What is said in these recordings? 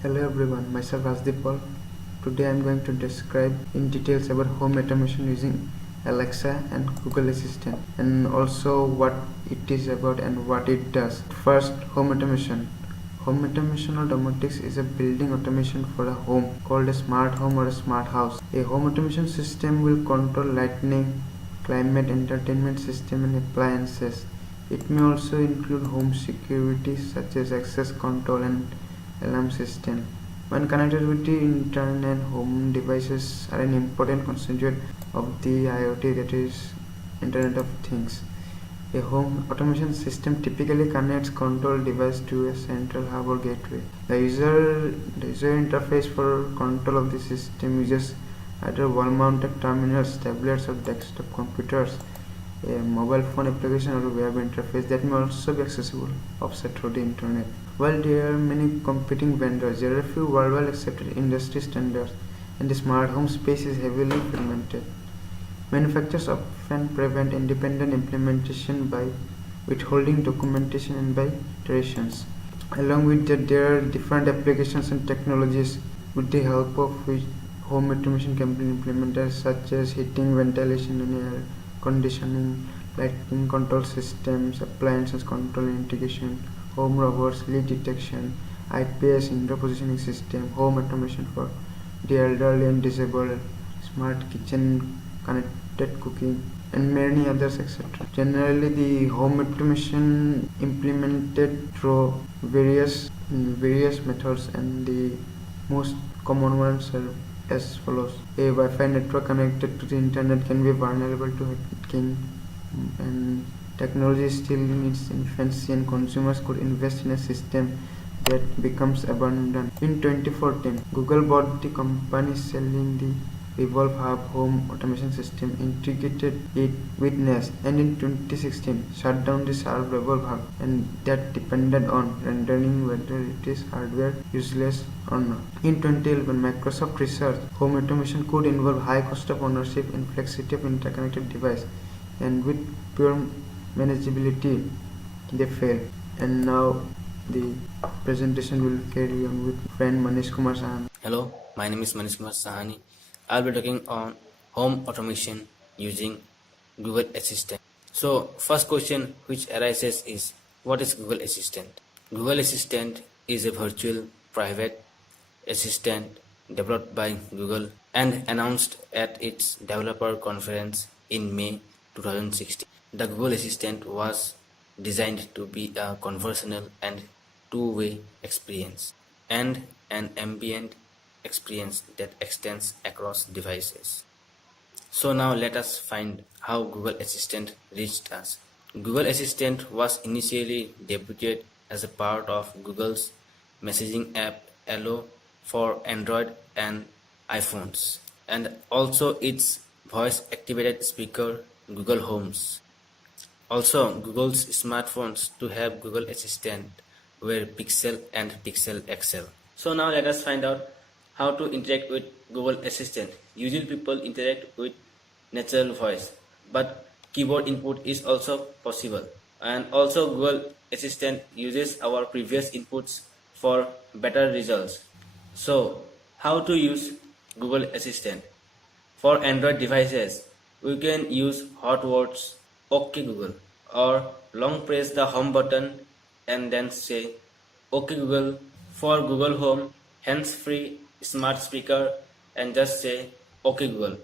Hello everyone, myself Rasdeep Paul. Today I am going to describe in details about home automation using Alexa and Google Assistant, and also what it is about and what it does. First, home automation. Home automation or domotics is a building automation for a home called a smart home or a smart house. A home automation system will control lighting, climate, entertainment system and appliances. It may also include home security such as access control and alarm system. When connectivity, internet, home devices are an important constituent of the IoT, that is Internet of Things. A home automation system typically connects control device to a central hub or gateway. The user interface for control of the system uses either wall-mounted terminals, tablets, or desktop computers, a mobile phone application, or a web interface that may also be accessible offset through the internet. While there are many competing vendors, there are few worldwide accepted industry standards, and the smart home space is heavily fragmented. Manufacturers often prevent independent implementation by withholding documentation and by iterations. Along with that, there are different applications and technologies with the help of which home automation can be implemented, such as heating, ventilation, and air conditioning, lighting control systems, appliances control and integration, home robots, leak detection, IPS indoor positioning system, home automation for the elderly and disabled, smart kitchen, connected cooking, and many others, etc. Generally, the home automation implemented through various methods, and the most common ones are as follows. A Wi-Fi network connected to the internet can be vulnerable to hacking, and technology still in its infancy, and consumers could invest in a system that becomes abundant. In 2014, Google bought the company selling the Revolve Hub home automation system, integrated it with Nest, and in 2016 shut down the Sharp Revolve Hub, and that depended on rendering whether it is hardware useless or not. In 2011, Microsoft researched home automation could involve high cost of ownership, complexity of interconnected device, and with pure manageability they failed. And now the presentation will carry on with friend Manish Kumar Sahan. Hello, my name is Manish Kumar Sahani. I'll be talking on home automation using Google Assistant. So, first question which arises is, what is Google Assistant? Google Assistant is a virtual private assistant developed by Google and announced at its developer conference in May 2016. The Google Assistant was designed to be a conversational and two-way experience and an ambient experience that extends across devices. So now let us find how Google Assistant reached us. Google Assistant was initially debuted as a part of Google's messaging app Allo for Android and iPhones, and also its voice-activated speaker Google Homes. Also, Google's smartphones to have Google Assistant were Pixel and Pixel XL. So now let us find out how to interact with Google Assistant. Usually people interact with natural voice, but keyboard input is also possible. And also Google Assistant uses our previous inputs for better results. So how to use Google Assistant? For Android devices, we can use hot words OK Google, or long press the home button and then say OK Google. For Google Home, hands-free smart speaker and just say OK Google.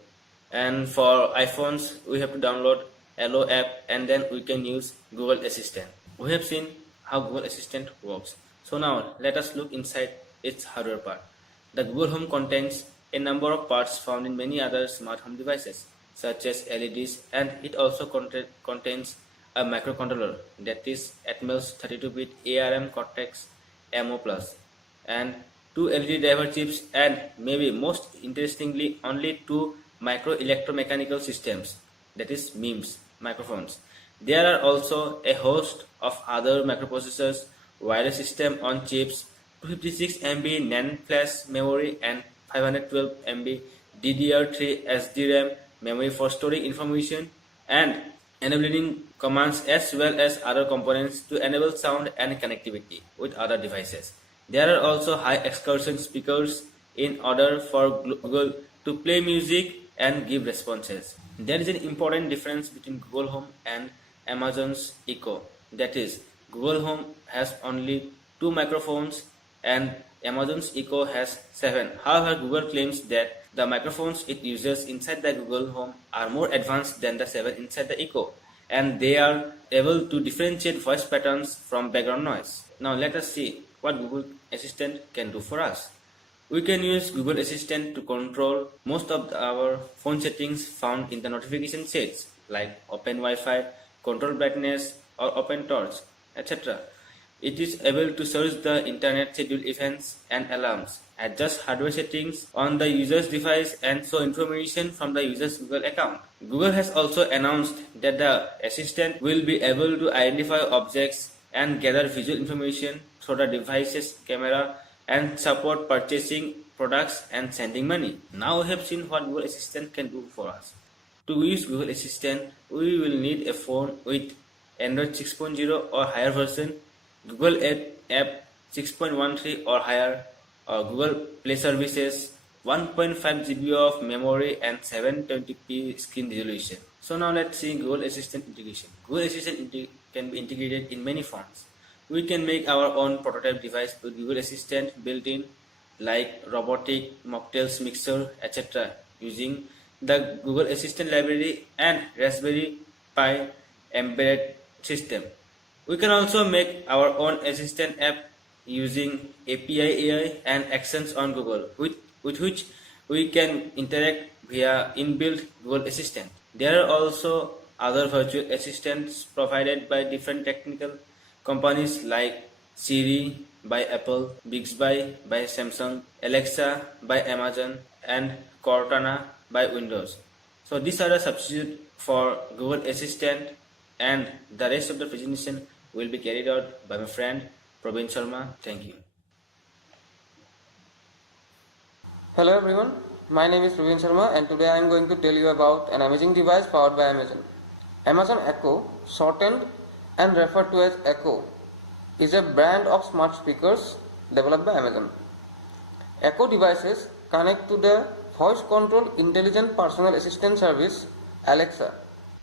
And for iPhones, we have to download Hello app and then we can use Google Assistant. We have seen how Google Assistant works. So now let us look inside its hardware part. The Google Home contains a number of parts found in many other smart home devices, such as LEDs, and it also contains a microcontroller, that is Atmel's 32-bit ARM Cortex MO+, and two LED driver chips, and maybe most interestingly only two micro electromechanical systems, that is MEMS microphones. There are also a host of other microprocessors, wireless system on chips, 256 MB NAND flash memory, and 512 MB DDR3 SDRAM memory for storing information and enabling commands, as well as other components to enable sound and connectivity with other devices. There are also high excursion speakers in order for Google to play music and give responses. There is an important difference between Google Home and Amazon's Echo. That is, Google Home has only two microphones and Amazon's Echo has seven. However, Google claims that the microphones it uses inside the Google Home are more advanced than the seven inside the Echo, and they are able to differentiate voice patterns from background noise. Now let us see what Google Assistant can do for us. We can use Google Assistant to control most of our phone settings found in the notification shades like open Wi-Fi, control brightness or open torch, etc. It is able to search the internet, schedule events and alarms, adjust hardware settings on the user's device and show information from the user's Google account. Google has also announced that the assistant will be able to identify objects and gather visual information through the device's camera and support purchasing products and sending money. Now we have seen what Google Assistant can do for us. To use Google Assistant, we will need a phone with Android 6.0 or higher version, Google App 6.13 or higher, or Google Play services, 1.5 GB of memory and 720p screen resolution. So now let's see Google Assistant integration. Google Assistant can be integrated in many forms. We can make our own prototype device with Google Assistant built in, like robotic, mocktails mixer, etc. using the Google Assistant library and Raspberry Pi embedded system. We can also make our own assistant app using API AI and actions on Google, with which we can interact via inbuilt Google Assistant. There are also other virtual assistants provided by different technical companies like Siri by Apple, Bixby by Samsung, Alexa by Amazon, and Cortana by Windows. So these are the substitute for Google Assistant, and the rest of the presentation will be carried out by my friend Praveen Sharma. Thank you. Hello everyone, my name is Praveen Sharma and today I am going to tell you about an amazing device powered by Amazon. Amazon Echo, shortened and referred to as Echo, is a brand of smart speakers developed by Amazon. Echo devices connect to the voice controlled intelligent personal assistant service Alexa.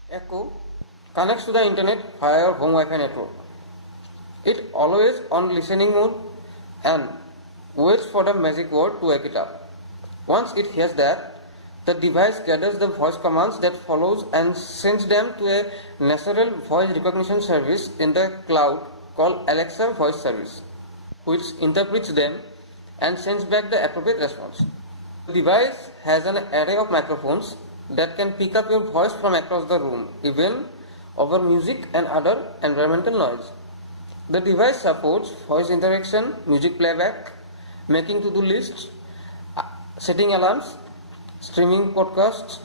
Echo connects to the internet via your home Wi-Fi network. It always on listening mode and waits for the magic word to wake it up. Once it hears that, the device gathers the voice commands that follows and sends them to a natural voice recognition service in the cloud called Alexa Voice Service, which interprets them and sends back the appropriate response. The device has an array of microphones that can pick up your voice from across the room, even over music and other environmental noise. The device supports voice interaction, music playback, making to-do lists, setting alarms, streaming podcasts,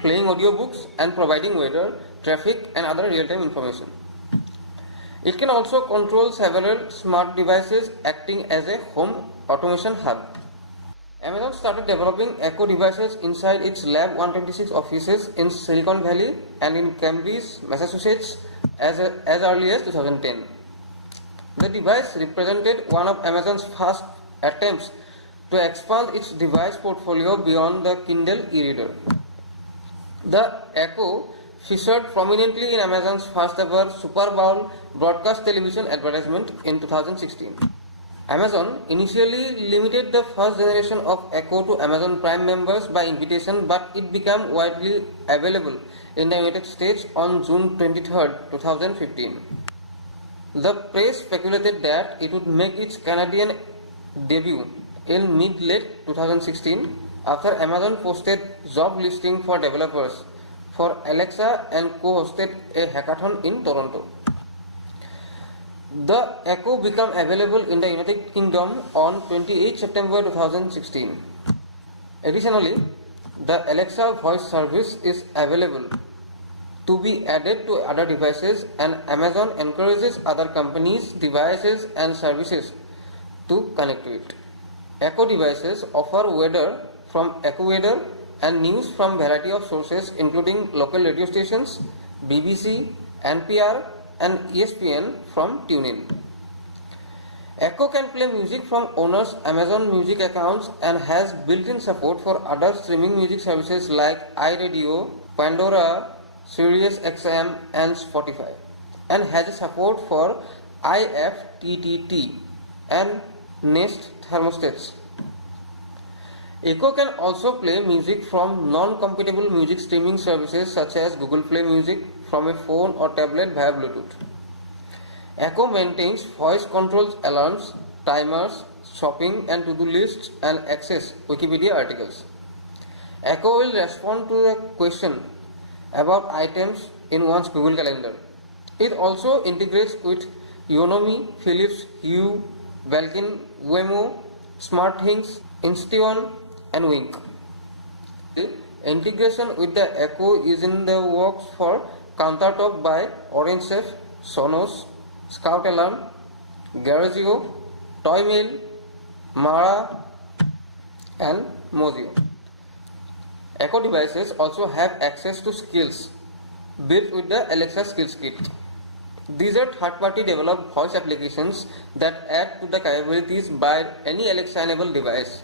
playing audiobooks, and providing weather, traffic, and other real-time information. It can also control several smart devices acting as a home automation hub. Amazon started developing Echo devices inside its Lab 126 offices in Silicon Valley and in Cambridge, Massachusetts as early as 2010. The device represented one of Amazon's first attempts to expand its device portfolio beyond the Kindle e-reader. The Echo featured prominently in Amazon's first ever Super Bowl broadcast television advertisement in 2016. Amazon initially limited the first generation of Echo to Amazon Prime members by invitation, but it became widely available in the United States on June 23, 2015. The press speculated that it would make its Canadian debut in mid-late 2016 after Amazon posted job listing for developers for Alexa and co-hosted a hackathon in Toronto. The Echo became available in the United Kingdom on 28 September 2016. Additionally, the Alexa voice service is available to be added to other devices, and Amazon encourages other companies, devices and services to connect to it. Echo devices offer weather from AccuWeather and news from a variety of sources including local radio stations, BBC, NPR and ESPN from TuneIn. Echo can play music from owners' Amazon Music accounts and has built-in support for other streaming music services like iRadio, Pandora, SiriusXM, and Spotify, and has a support for IFTTT and Nest thermostats. Echo can also play music from non-compatible music streaming services such as Google Play Music from a phone or tablet via Bluetooth. Echo maintains voice controls alarms, timers, shopping and to-do lists and access Wikipedia articles. Echo will respond to a question about items in one's Google Calendar. It also integrates with Yonomi, Philips, Hue, Belkin, Wemo, SmartThings, Insteon and Wink. The integration with the Echo is in the works for Countertop by OrangeSafe, Sonos, Scout Alarm, Garagio, Toymail, Mara and Mozio. Echo devices also have access to skills built with the Alexa Skills Kit. These are third-party developed voice applications that add to the capabilities by any Alexa-enabled device.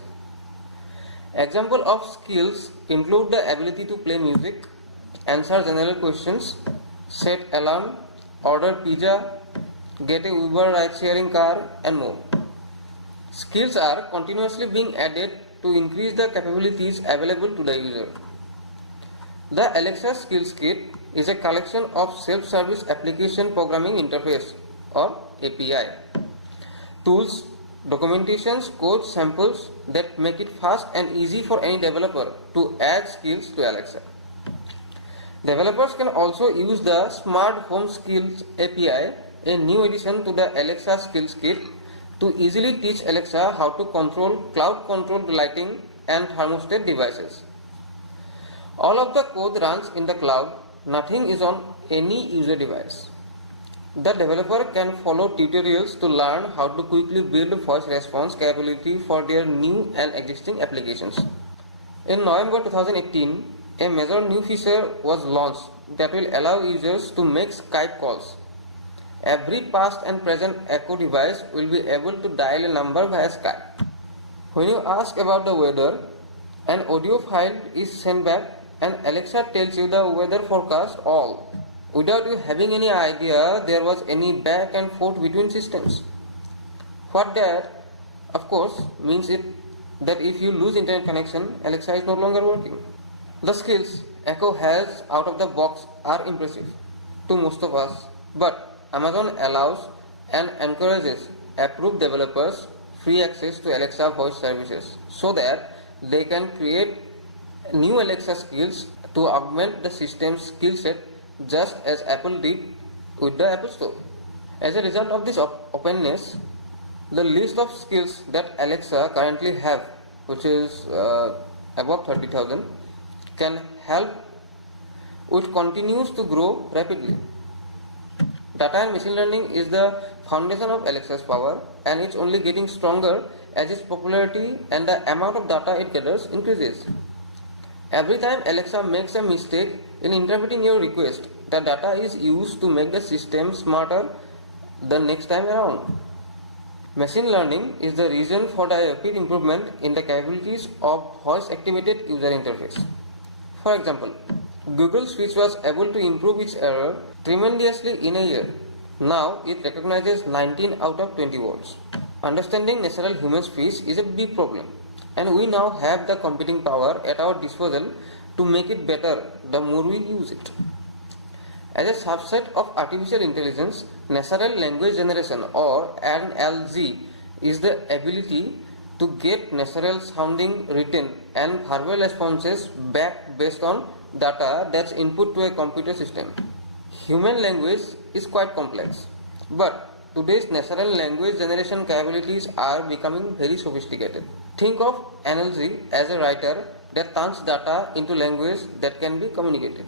Examples of skills include the ability to play music, answer general questions, set alarm, order pizza, get a Uber ride-sharing car, and more. Skills are continuously being added to increase the capabilities available to the user. The Alexa Skills Kit is a collection of self-service application programming interface or API tools, documentations, code samples that make it fast and easy for any developer to add skills to Alexa. Developers can also use the Smart Home Skills API, a new addition to the Alexa Skills Kit, to easily teach Alexa how to control cloud-controlled lighting and thermostat devices. All of the code runs in the cloud, nothing is on any user device. The developer can follow tutorials to learn how to quickly build voice response capability for their new and existing applications. In November 2018, a major new feature was launched that will allow users to make Skype calls. Every past and present Echo device will be able to dial a number via Skype. When you ask about the weather, an audio file is sent back and Alexa tells you the weather forecast all, without you having any idea there was any back and forth between systems. What that, of course, means that if you lose internet connection, Alexa is no longer working. The skills Echo has out of the box are impressive to most of us, but Amazon allows and encourages approved developers free access to Alexa voice services so that they can create new Alexa skills to augment the system's skill set, just as Apple did with the Apple Store. As a result of this openness, the list of skills that Alexa currently have, which is above 30,000, can help, which continues to grow rapidly. Data and machine learning is the foundation of Alexa's power, and it's only getting stronger as its popularity and the amount of data it gathers increases. Every time Alexa makes a mistake in interpreting your request, the data is used to make the system smarter the next time around. Machine learning is the reason for the rapid improvement in the capabilities of voice-activated user interface. For example, Google Switch was able to improve its error tremendously in a year. Now it recognizes 19 out of 20 words. Understanding natural human speech is a big problem, and we now have the computing power at our disposal to make it better the more we use it. As a subset of artificial intelligence, natural language generation or NLG is the ability to get natural sounding written and verbal responses back based on data that's input to a computer system. Human language is quite complex, but today's natural language generation capabilities are becoming very sophisticated. Think of NLG as a writer that turns data into language that can be communicated.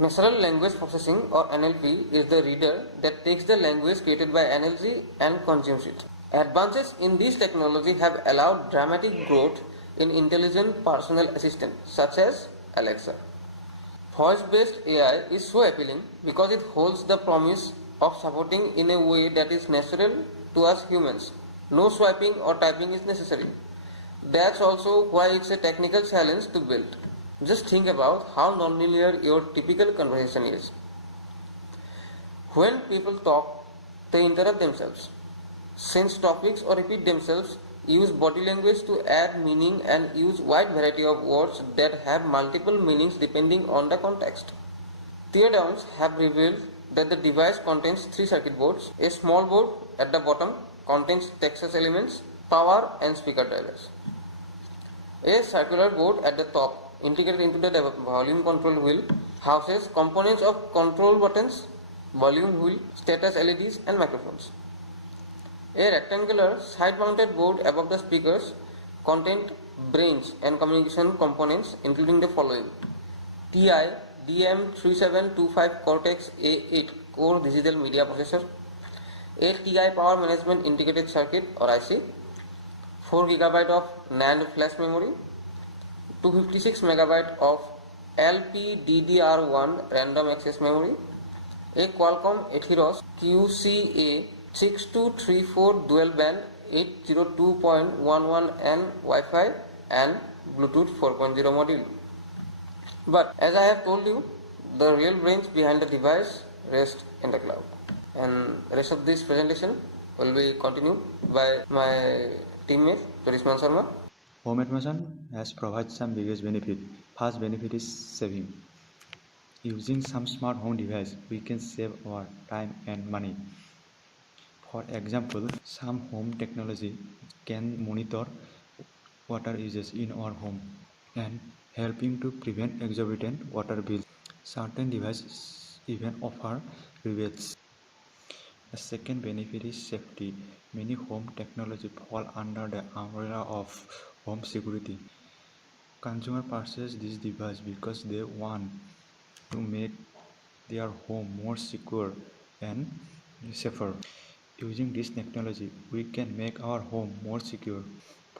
Natural language processing or NLP is the reader that takes the language created by NLG and consumes it. Advances in this technology have allowed dramatic growth in intelligent personal assistants such as Alexa. Voice-based AI is so appealing because it holds the promise of supporting in a way that is natural to us humans. No swiping or typing is necessary. That's also why it's a technical challenge to build. Just think about how nonlinear your typical conversation is. When people talk, they interrupt themselves, change topics or repeat themselves, use body language to add meaning and use wide variety of words that have multiple meanings depending on the context. Teardowns have revealed that the device contains three circuit boards. A small board at the bottom contains Texas elements, power and speaker drivers. A circular board at the top, integrated into the volume control wheel, houses components of control buttons, volume wheel, status LEDs and microphones. A rectangular side-mounted board above the speakers contains brains and communication components including the following: TI DM3725 Cortex A8 core digital media processor, a TI power management integrated circuit or IC, 4 GB of NAND flash memory, 256 MB of LPDDR1 random access memory, a Qualcomm Atheros QCA 6234 dual band 802.11n Wi-Fi and Bluetooth 4.0 module. But as I have told you, the real brains behind the device rest in the cloud. And rest of this presentation will be continued by my teammate Karisman Sharma. Home automation has provided some biggest benefit. First benefit is saving. Using some smart home device, we can save our time and money. For example, some home technology can monitor water usage in our home and helping to prevent exorbitant water bills. Certain devices even offer rebates. The second benefit is safety. Many home technology fall under the umbrella of home security. Consumer purchase this device because they want to make their home more secure and safer. Using this technology, we can make our home more secure.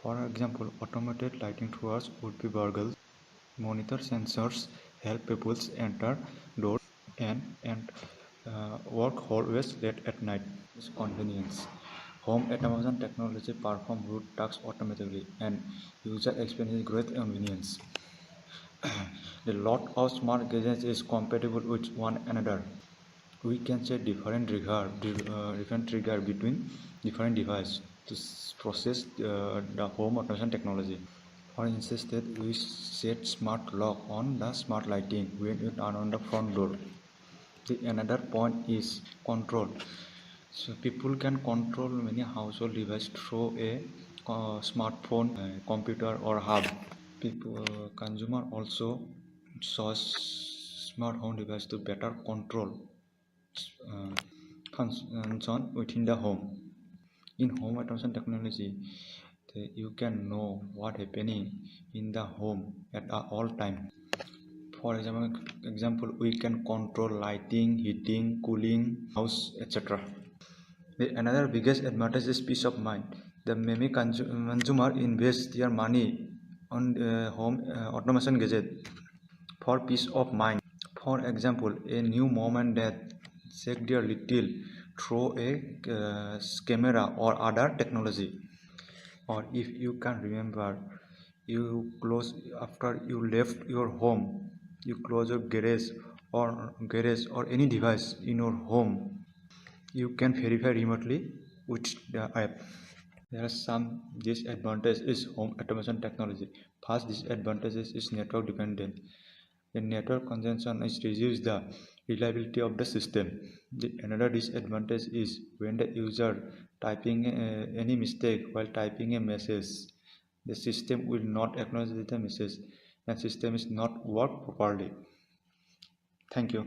For example, automated lighting throughout would be burgled. Monitor sensors help people enter doors and work always late at night. It's convenience. Home automation technology perform root tasks automatically and user experience great convenience. The lot of smart gadgets is compatible with one another. We can set different trigger between different devices to process the home automation technology. For instance, that we set smart lock on the smart lighting when you turn on the front door. The another point is control. So people can control many household devices through a smartphone, computer or hub. Consumer also source smart home device to better control uh, function within the home. In home automation technology, you can know what happening in the home at all time. For example, we can control lighting, heating, cooling, house, etc. The another biggest advantage is peace of mind. The many consumer invest their money on home automation gadget for peace of mind. For example, a new mom and dad check their little through a camera or other technology. Or if you can remember, you close after you left your home, you close your garage or any device in your home, you can verify remotely with the app. There are some disadvantages is home automation technology. First disadvantages is network dependent. The network congestion is reduce the reliability of the system. The another disadvantage is when the user typing any mistake while typing a message, the system will not acknowledge the message and system is not work properly. Thank you.